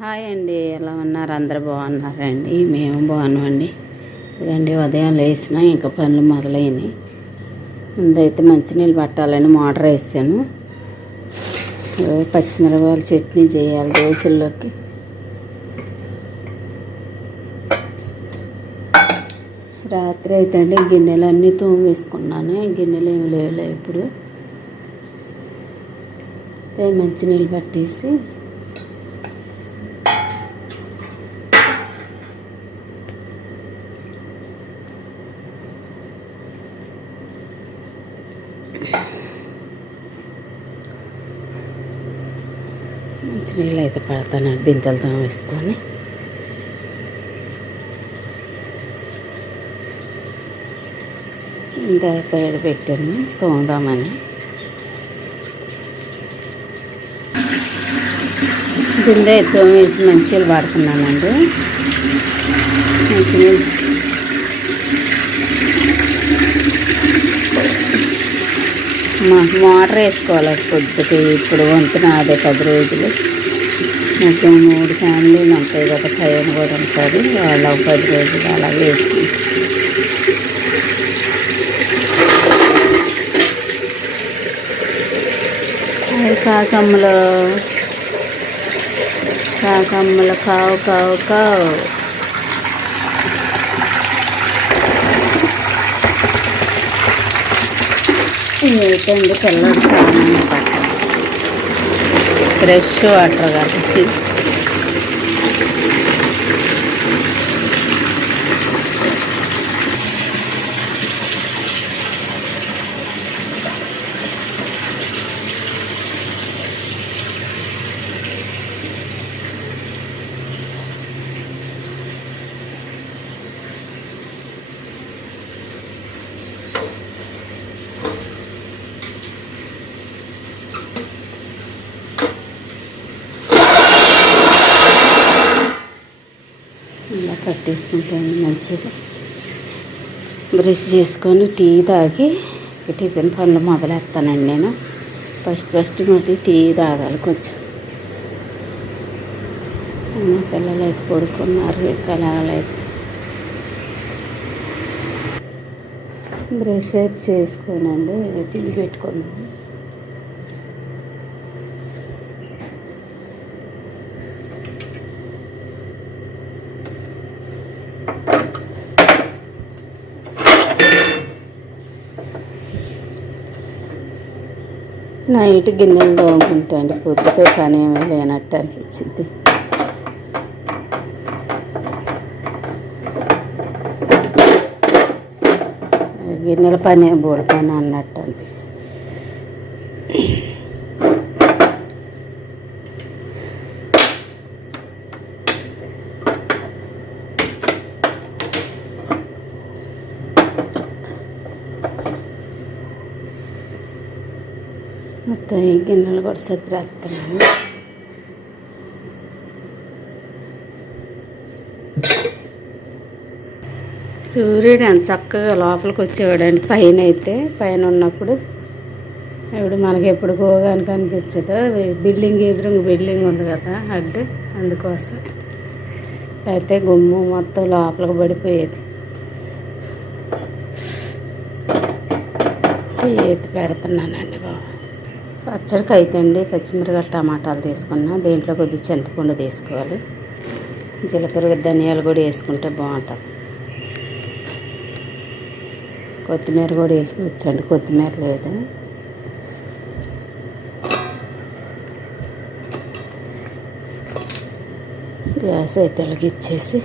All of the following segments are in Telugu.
హాయ్ అండి, ఎలా ఉన్నారు? అందరు బాగున్నారండి? మేము బాగున్నామండి. ఇదండి ఉదయం లేచిన ఇంకా పనులు మొదలైనవి. ముందైతే మంచినీళ్ళు పట్టాలని మోటార్ వేసాను. పచ్చిమిరపకాయల చట్నీ చేయాలి దోశల్లోకి. రాత్రి అయితే అండి గిన్నెలు అన్నీ తోమేసుకున్నాను. గిన్నెలు ఏమి లేవులే ఇప్పుడు. మంచినీళ్ళు పట్టేసి మంచినీళ్ళు అయితే పడతానండి బిందెలతో వేసుకొని. ఇంకా పేడ పెట్టాను తోముదామని. బిందె తోమేసి మంచినీళ్ళు పడుతున్నానండి. మంచినీళ్ళు మోటార్ వేసుకోవాలి పొద్దుకి. ఇప్పుడు వంతున అదే 10 రోజులు కొంచెం 3 ఫ్యామిలీలు ఉంటాయి కదా, పైన కూడా ఉంటుంది. వాళ్ళ 10 రోజులు అలా వేసుకుంటాం. కాకమ్మలు కావు కావు కావు. అయితే పిల్లలు స్నానం పట్టాలి, ఫ్రెష్ వాటర్ కాబట్టి. ఇలా కట్టేసుకుంటాను. మంచిగా బ్రష్ చేసుకొని టీ తాగి టిఫిన్ పనులు మొదలెత్తానండి. నేను ఫస్ట్ మరి టీ తాగాలి కొంచెం. పిల్లలు అయితే పడుకున్నారు. పిల్లలైతే బ్రష్ అయితే చేసుకోనండి, టీ పెట్టుకున్నాను. నైట్ గిన్నెలు తోముకుంటాండి, పొద్దుటే పని ఏమీ లేనట్టు అనిపించింది. గిన్నెల పని బోడి పని అన్నట్టు అనిపించింది. మొత్తం ఈ గిన్నెలు కూడా సర్దిరేస్తున్నాను. సూర్యుడు ఎంత చక్కగా లోపలికి వచ్చేవాడండి. పైన అయితే పైన ఉన్నప్పుడు ఇప్పుడు మనకి ఎప్పుడు పోగానికి అనిపించదు. బిల్డింగ్ ఎదురుగా బిల్డింగ్ ఉంది కదా అడ్డు, అందుకోసం. అయితే గుమ్ము మొత్తం లోపలికి పడిపోయేది. టీ అయితే పెడుతున్నానండి బాబు. పచ్చడికి అయితే అండి పచ్చిమిరపకాయలు టమాటాలు తీసుకున్నా. దీంట్లో కొద్దిగా చింతపండు తీసుకోవాలి. జీలకర్ర ధనియాలు కూడా వేసుకుంటే బాగుంటుంది. కొత్తిమీర కూడా వేసుకోవచ్చండి, కొత్తిమీర లేదు. గ్యాస్ అయితే వెలిగించేసి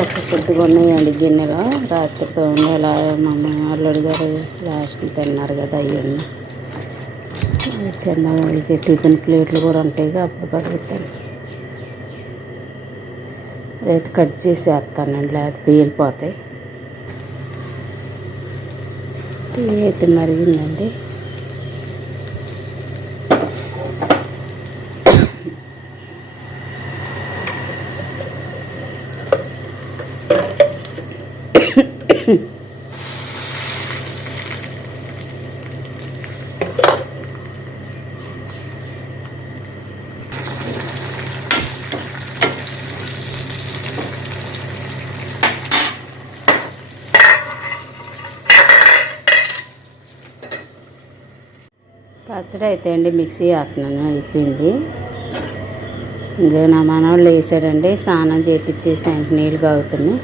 ఒక కొద్దిగా ఉన్నాయండి గిన్నెలో. రాత్రితో ఇలా మా అల్లుడు గారు లాస్ట్ తిన్నారు కదా, అవి చిన్న టిఫిన్ ప్లేట్లు కూడా ఉంటాయి, అప్పుడు కడుగుతాను. అయితే కట్ చేసి వేస్తానండి, లేకపోతే పేలిపోతాయి. టీ అయితే మరిగిందండి. పచ్చడి అయితే అండి మిక్సీ వేస్తున్నాను, అయిపోయింది. ఇంకా నా మనవాళ్ళు వేసాడండి, స్నానం చేయించేసి ఆయనకి నీళ్ళు కాగుతున్నాయి.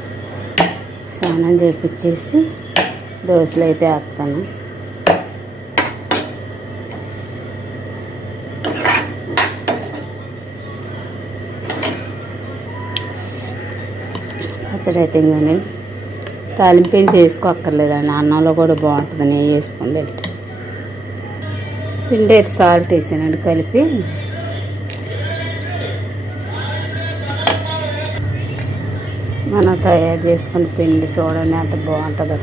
స్నానం చేయించేసి దోశలు అయితే వేస్తాను. పచ్చడి అయితే ఇంకండి తాలింపు చేసుకోక్కర్లేదండి, అన్నంలో కూడా బాగుంటుంది. నెయ్యి వేసుకుని తింటే. పిండి అయితే సాల్ట్ వేసానండి కలిపి. మనం తయారు చేసుకుని పిండి చూడండి ఎంత బాగుంటుందో,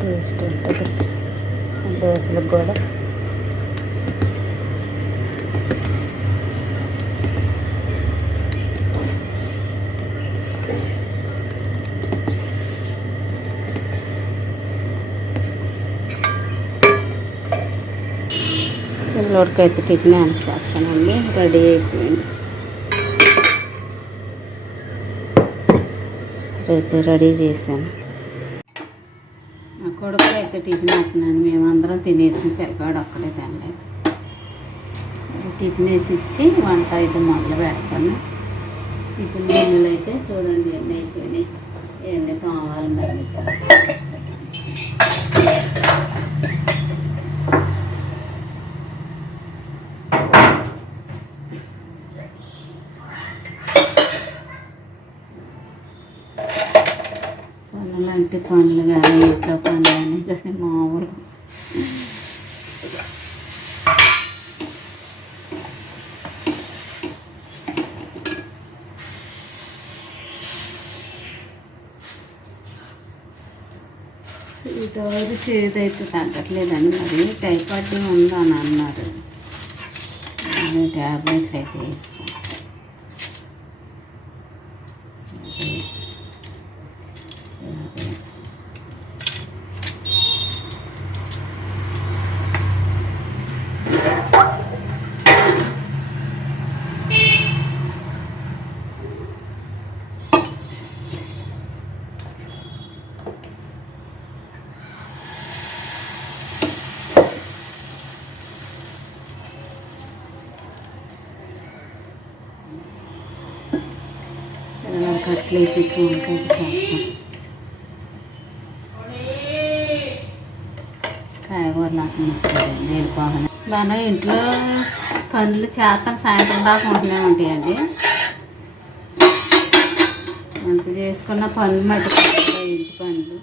టేస్ట్ ఉంటుంది దోశలకు కూడా. పిల్లోడికైతే టిఫిన్ వేస్తానండి, రెడీ అయిపోయింది. అయితే రెడీ చేశాను. నా కొడుకు అయితే టిఫిన్ వేస్తున్నాను, మేమందరం తినేసి పిల్లగాడు ఒక్కడే తినలేదు. టిఫిన్ వేసి ఇచ్చి వంట అయితే మొదలు పెడతాను. టిఫిన్ గిన్నెలు అయితే చూడండి ఎన్ని అయిపోయినాయి, ఎన్ని తోమాలి మరి. పనులంటే పనులు కానీ ఇంట్లో పనులు కానీ కానీ మామూలు. ఈ రోజు చేతి అయితే తగ్గట్లేదని మరి టైఫాయిడ్ ఉందని అన్నారు. ట్యాబ్లెట్లు అయితే వేసుకో. కట్లేసి ఇచ్చి వంకాయకి సాగుతాం. కాయగూరలు అక్కడ వచ్చాయండి వెళ్ళిపోగానే. మనం ఇంట్లో పనులు చేస్తాం, సాయంత్రం దాకా ఉంటూనే ఉంటాయండి. వంట చేసుకున్న పనులు మట్టుకుంటాయి, ఇంటి పనులు.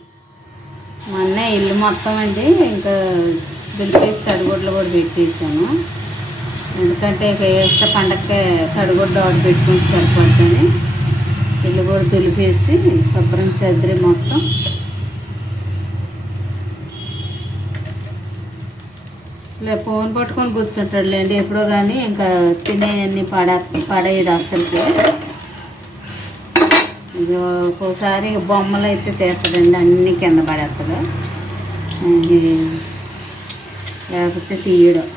మొన్న ఇల్లు మొత్తం అండి ఇంకా దులిపేసి తడిగుడ్లు కూడా పెట్టేసాను. ఎందుకంటే ఇష్ట పండగకి తడిగుడ్డ ఒకటి పెట్టుకుని సరిపడుతుంది. ఇల్లు కూడా దులిపేసి శుభ్రం సర్ది మొత్తం. ఫోన్ పట్టుకొని కూర్చుంటాడులేండి ఎప్పుడో, కానీ ఇంకా తినేవన్నీ పడేది అస్సలకి. ఒక్కోసారి బొమ్మలు అయితే తీస్తుందండి, అన్నీ కింద పడేస్తాడు, లేకపోతే తీయడం.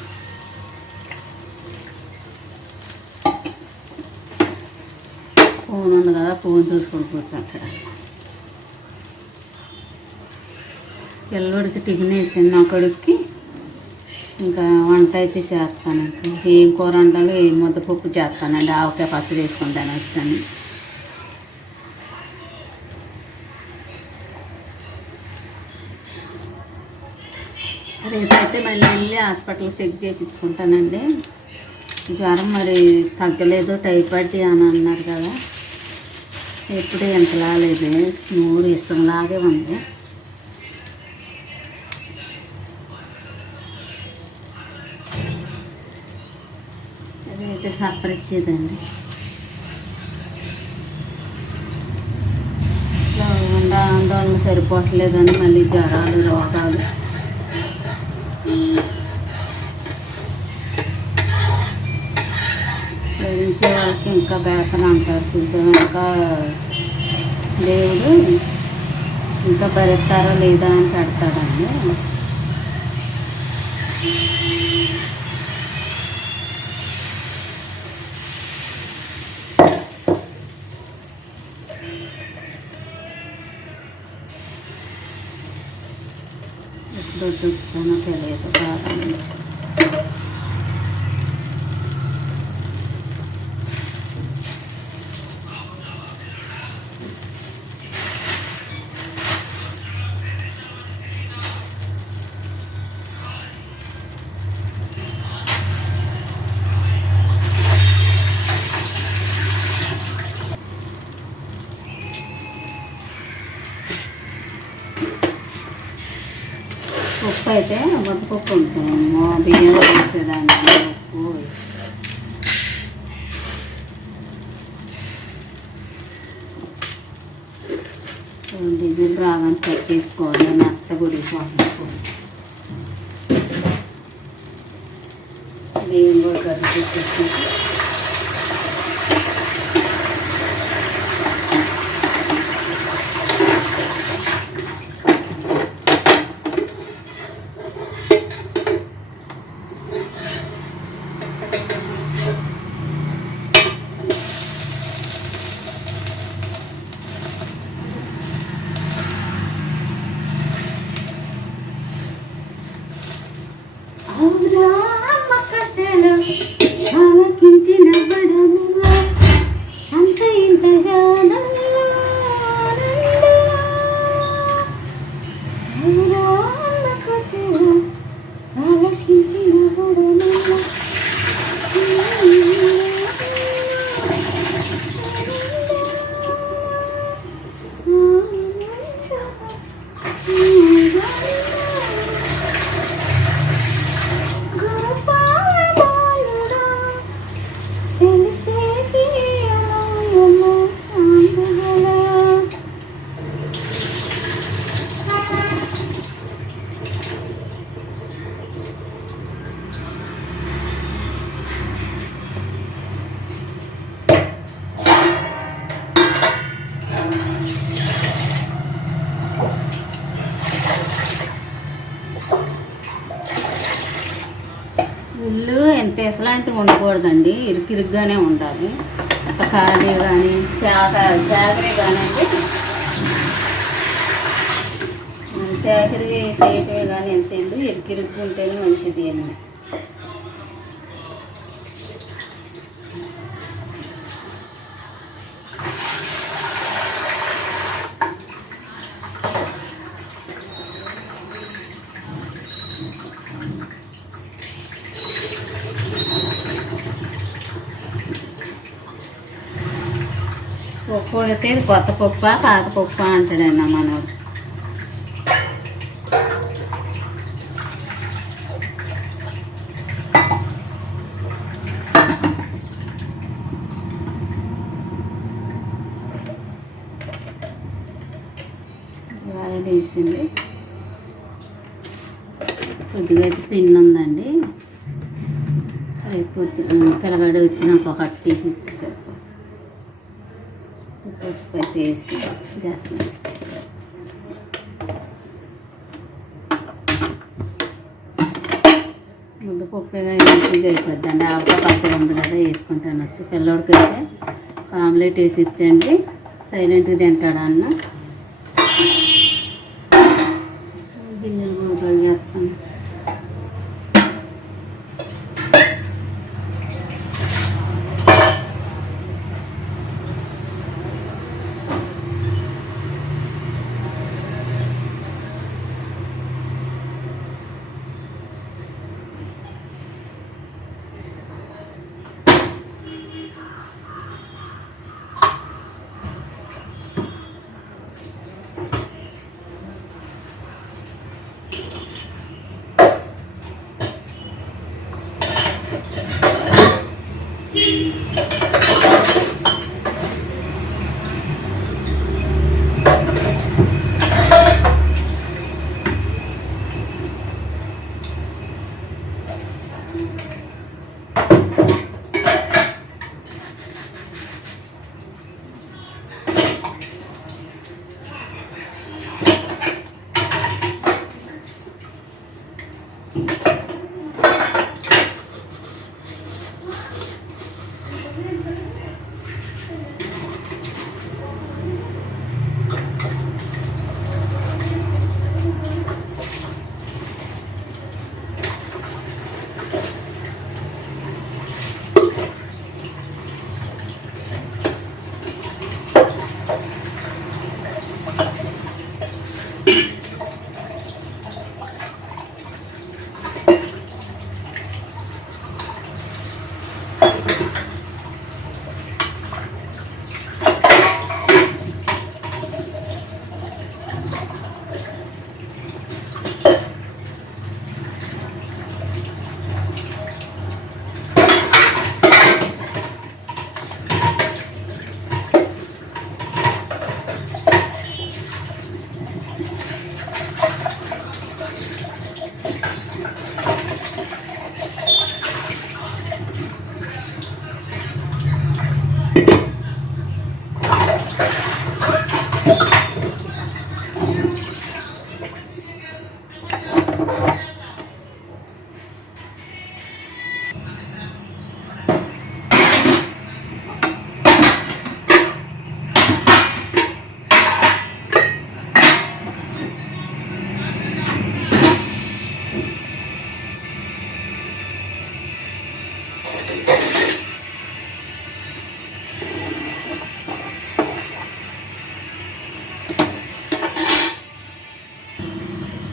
ఫోన్ ఉంది కదా, ఫోన్ చూసుకొని కూర్చుంటాడు. పిల్లవాడికి టిఫిన్ వేసాను, నా కొడుక్కి ఇంకా వంట అయితే చేస్తాను. ఏం కూర వండాలో ఏం ముద్దపప్పు చేస్తానండి, ఆవకాయ పచ్చడి వేసుకుంటాను వచ్చాను. రేపైతే మళ్ళీ వెళ్ళి హాస్పిటల్ చెక్ చేయించుకుంటానండి. జ్వరం మరి తగ్గలేదు, టైఫాయిడ్ అని అన్నారు కదా. ఎప్పుడు ఎంతలా లేదు, నూరు ఇష్టంలాగే ఉంది. అదైతే సర్పరిచ్చేదండి. ఇట్లా ఆందోళన సరిపోవట్లేదని మళ్ళీ జ్వరాలు రోగాలు. ప్రేమించే వాళ్ళకి ఇంకా బేతలు అంటారు చూసాం. ఇంకా దేవుడు ఇంకా భరిస్తారా లేదా అని పెడతాడండి. ఎప్పుడో చెప్తానో తెలియదు బాగా. పప్పు అయితే ముద్దపప్పు ఉంటాము బియ్యంలో వేసేదాన్ని ఉప్పు ఇది రాగానే కట్ చేసుకోవాలి మెత్తగుడి పప్పు బియ్యం కూడా కట్ చేసుకుంటే ఆలకించిన బడములా అంత ఇంతగా ఆలకించిన బడములా ఇల్లు ఎంత ఎసలాంటి ఉండకూడదండి, ఇరుకిరుగ్గానే ఉండాలి. ఖాళీ కానీ సేకరీ కానివ్వండి, సేకరీ చేయటమే కానీ ఎంత ఇల్లు ఇరుకిరుగ్గు ఉంటేనే మంచిది అన్నీ. పప్పు ఉడితే ఇది కొత్త పప్ప పాత పప్ప అంటాడన్న మనోడు. బాగా వేసింది. కొద్దిగా అయితే పిండి ఉందండి, అయిపోతే పిల్లగాడు వచ్చినాక ఒక తీసి ఇచ్చేసారు. పసుపు అయితే వేసి గ్యాస్ మీద పెట్టేసారు. ముద్దపప్పుగా ఈజీగా అయిపోద్దండి. ఆవిడ పచ్చడి ఉంది కదా వేసుకుంటాను వచ్చి. పిల్లోడికి అయితే ఆమ్లెట్ వేసి ఇద్దండి, సైలెంట్గా తింటాడు అన్న. గిన్నెలు కూడా కడిగేస్తాను.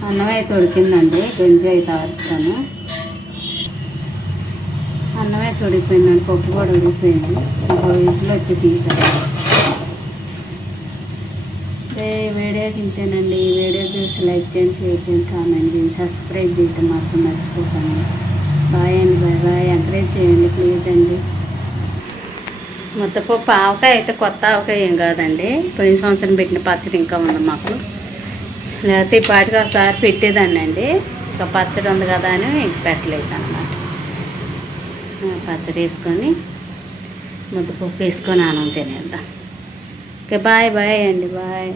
అన్నం అయితే ఉడికిందండి, గంజి అయితే ఆడుతాను. అన్నం అయితే ఉడికిపోయిందండి, పప్పు కూడా ఉడికిపోయింది. ఒక విజిల్ వచ్చి తీసాను. వీడియో తింటేనండి. ఈ వీడియో చూసి లైక్ చేయండి, షేర్ చేయండి, కామెంట్ చేయండి, సబ్స్క్రైబ్ చేయటం మాత్రం మర్చిపోకండి. బాయ్ అండి, బాయ్ బాయ్. ఎంకరేజ్ చేయండి ప్లీజ్ అండి. ముద్దపప్పు ఆవకాయ అయితే కొత్త ఆవకాయ ఏం కాదండి, పోయిన సంవత్సరం పెట్టిన పచ్చడి ఇంకా ఉంది మాకు. లేకపోతే ఈ పాటికి ఒకసారి పెట్టేదాన్ని అండి, ఇంకా పచ్చడి ఉంది కదా అని ఇంక పెట్టలేదు అన్నమాట. పచ్చడి వేసుకొని ముద్దపప్పు వేసుకొని అన్నం తినేద్దాం. ఓకే బాయ్ బాయ్ అండి, బాయ్.